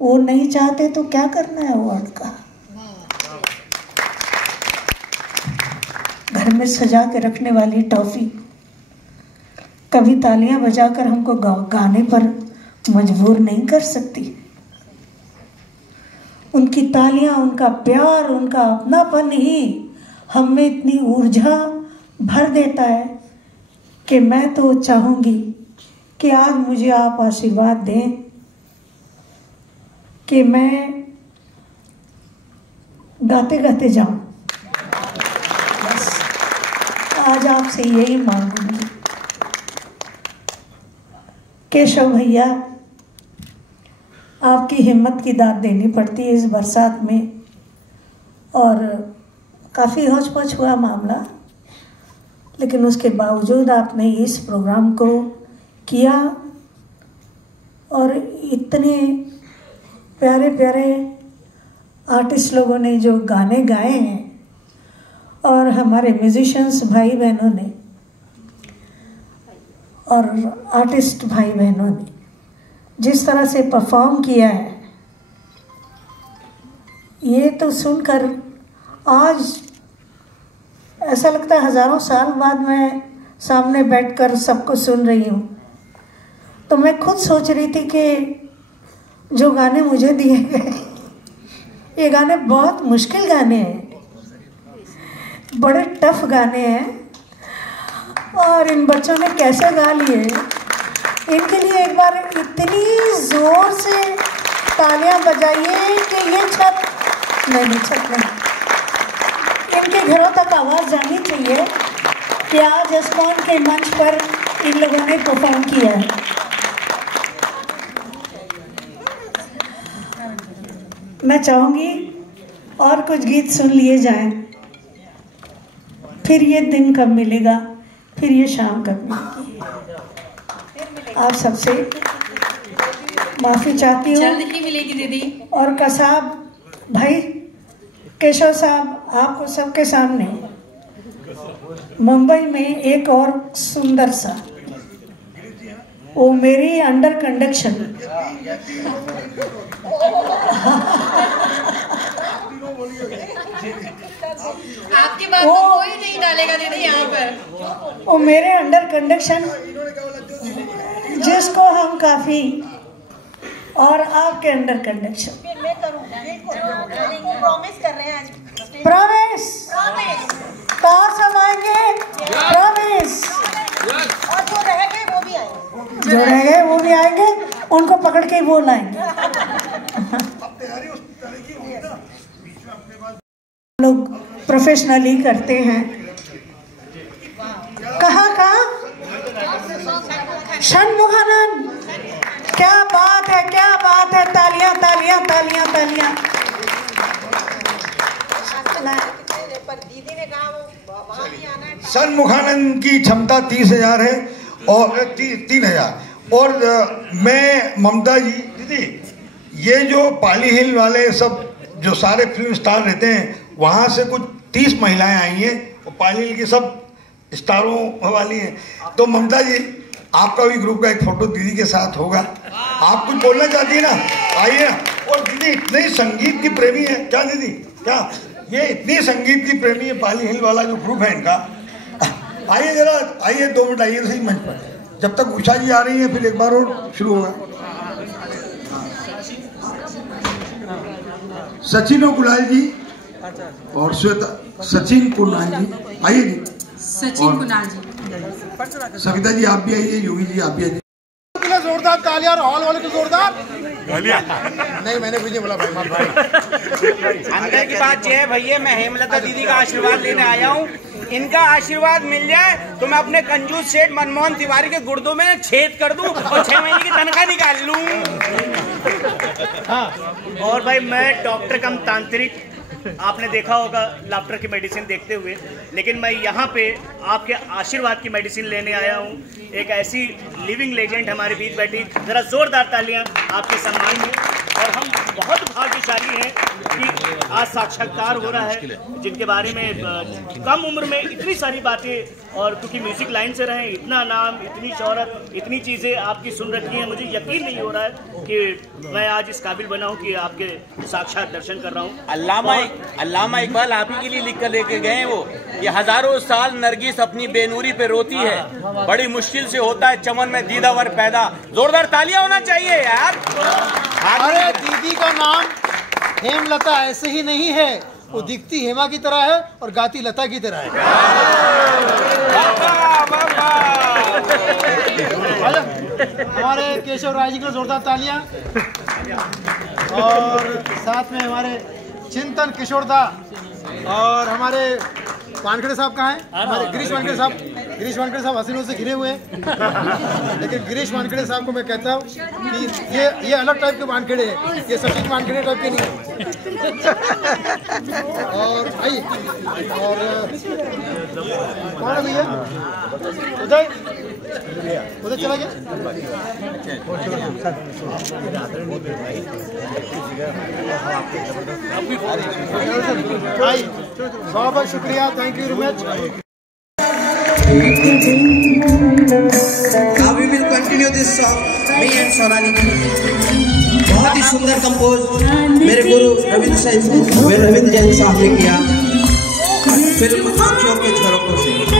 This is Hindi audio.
वो नहीं चाहते तो क्या करना है अवार्ड का? घर में सजा के रखने वाली टॉफी कभी तालियां बजाकर हमको गाने पर मजबूर नहीं कर सकती। उनकी तालियां, उनका प्यार, उनका अपनापन ही हम में इतनी ऊर्जा भर देता है कि मैं तो चाहूंगी कि आज मुझे आप आशीर्वाद दें कि मैं गाते गाते जाऊं। बस आज आपसे यही मांगूंगी। केशव भैया, आपकी हिम्मत की दाद देनी पड़ती है इस बरसात में, और काफ़ी होच-पोच हुआ मामला, लेकिन उसके बावजूद आपने इस प्रोग्राम को किया और इतने प्यारे प्यारे आर्टिस्ट लोगों ने जो गाने गाए हैं और हमारे म्यूजिशियंस भाई बहनों ने और आर्टिस्ट भाई बहनों ने जिस तरह से परफॉर्म किया है, ये तो सुनकर आज ऐसा लगता है हजारों साल बाद मैं सामने बैठकर सबको सुन रही हूँ। तो मैं खुद सोच रही थी कि जो गाने मुझे दिए गए, ये गाने बहुत मुश्किल गाने हैं, बड़े टफ गाने हैं, और इन बच्चों ने कैसे गा लिए। इनके लिए एक बार इतनी जोर से तालियां बजाइए कि ये छत नहीं, इनके घरों तक आवाज जानी चाहिए कि आज एस्कॉन के मंच पर इन लोगों ने परफॉर्म किया है। मैं चाहूंगी और कुछ गीत सुन लिए जाएं, फिर ये दिन कब मिलेगा, फिर ये शाम कब मिलेगी। आप सबसे माफी चाहती हूँ। जल्द ही मिलेगी दीदी। और कसाब भाई, केशव साहब, आपको सबके सामने मुंबई में एक और सुंदर सा, वो मेरी अंडर कंडक्शन आपकी बात तो कोई नहीं डालेगा दीदी यहाँ पर। वो मेरे अंडर कंडक्शन जिसको हम काफी, और आपके अंडर कंडक्शन प्रॉमिस कर रहे हैं आज। प्रॉमिस कहाँ सब आएंगे? प्रॉमिस। और जो रह गए वो भी आएंगे, जो रह गए वो भी आएंगे, उनको पकड़ के वो लाएंगे। लोग प्रोफेशनली करते हैं। कहाँ षणमुखानंद, क्या बात है, क्या बात है। तालियां तालियां तालियां तालियां। दीदी ने कहा वहाँ भी आना है। षणमुखानंद की क्षमता 30,000 है और 3,000। और मैं ममता जी, दीदी, ये जो पाली हिल वाले सब जो सारे फिल्म स्टार रहते हैं, वहाँ से कुछ 30 महिलाएं आई हैं और पाली हिल की सब स्टारों वाली हैं। तो ममता जी, आपका भी ग्रुप का एक फोटो दीदी के साथ होगा। आप कुछ बोलना चाहती है ना? आइए। और दीदी इतने संगीत की प्रेमी है क्या दीदी? क्या ये इतनी संगीत की प्रेमी है? पाली हिल वाला जो ग्रुप है इनका, आइए जरा, आइए 2 मिनट आइए सही मंच पर। जब तक उषा जी आ रही है फिर एक बार और शुरू होगा। सचिन और कुणाल जी और श्वेता, सचिन कुणाल जी आइए जी। सचिन कुणाल जी, सविता जी आप भी आइए, योगी जी आप भी आइए। जोरदार तालियां और हॉल वाले को जोरदार तालियां। नहीं, मैंने कुछ नहीं बोला भाई। अंदर की बात ये है भैया, मैं हेमलता दीदी का आशीर्वाद लेने आया हूँ। इनका आशीर्वाद मिल जाए तो मैं अपने कंजूस सेठ मनमोहन तिवारी के गुर्दों में छेद कर दूं और 6 महीने की तनख्वाह निकाल लूं। और भाई मैं डॉक्टर कम तांत्रिक, आपने देखा होगा लाफ्टर की मेडिसिन देखते हुए, लेकिन मैं यहाँ पे आपके आशीर्वाद की मेडिसिन लेने आया हूँ। एक ऐसी लिविंग लेजेंड हमारे बीच बैठी, जरा जोरदार तालियां आपके सम्मान में। और हम बहुत भाग्यशाली हैं कि आज साक्षात्कार हो रहा है, जिनके बारे में कम उम्र में इतनी सारी बातें, और क्योंकि म्यूजिक लाइन से रहे, इतना नाम, इतनी शोहरत, इतनी चीज़ें आपकी सुन रखी हैं, मुझे यकीन नहीं हो रहा है कि मैं आज इस काबिल बना हूँ कि आपके साक्षात दर्शन कर रहा हूँ। अल्लामा इकबाल आप ही के लिए लिख कर लेके गए हैं वो, ये हजारों साल नरगिस अपनी बेनूरी पे रोती है, बड़ी मुश्किल से होता है चमन में दीदावर पैदा। जोरदार तालियां होना चाहिए यार। अरे दीदी का नाम हेमलता ऐसे ही नहीं है, वो दिखती हेमा की तरह है और गाती लता की तरह है। हमारे केशव राय जी को जोरदार तालियां, और साथ में हमारे चिंतन किशोरदा, और हमारे वानखेड़े साहब कहाँ हैं? हमारे गिरीश वानखेड़े साहब हसीनों से घिरे हुए हैं, लेकिन गिरीश वानखेड़े साहब को मैं कहता हूँ कि ये अलग टाइप के वानखेड़े हैं, ये सचिन वानखेड़े टाइप के नहीं। और आइए, और कौन है भैया? उदय चला गया। बहुत बहुत शुक्रिया, thank you very much. We will continue this song, me and Sonali. बहुत ही सुंदर कंपोज मेरे गुरु रविंद्र जैन साहब ने किया फिल्म आँखों के झरोकों से।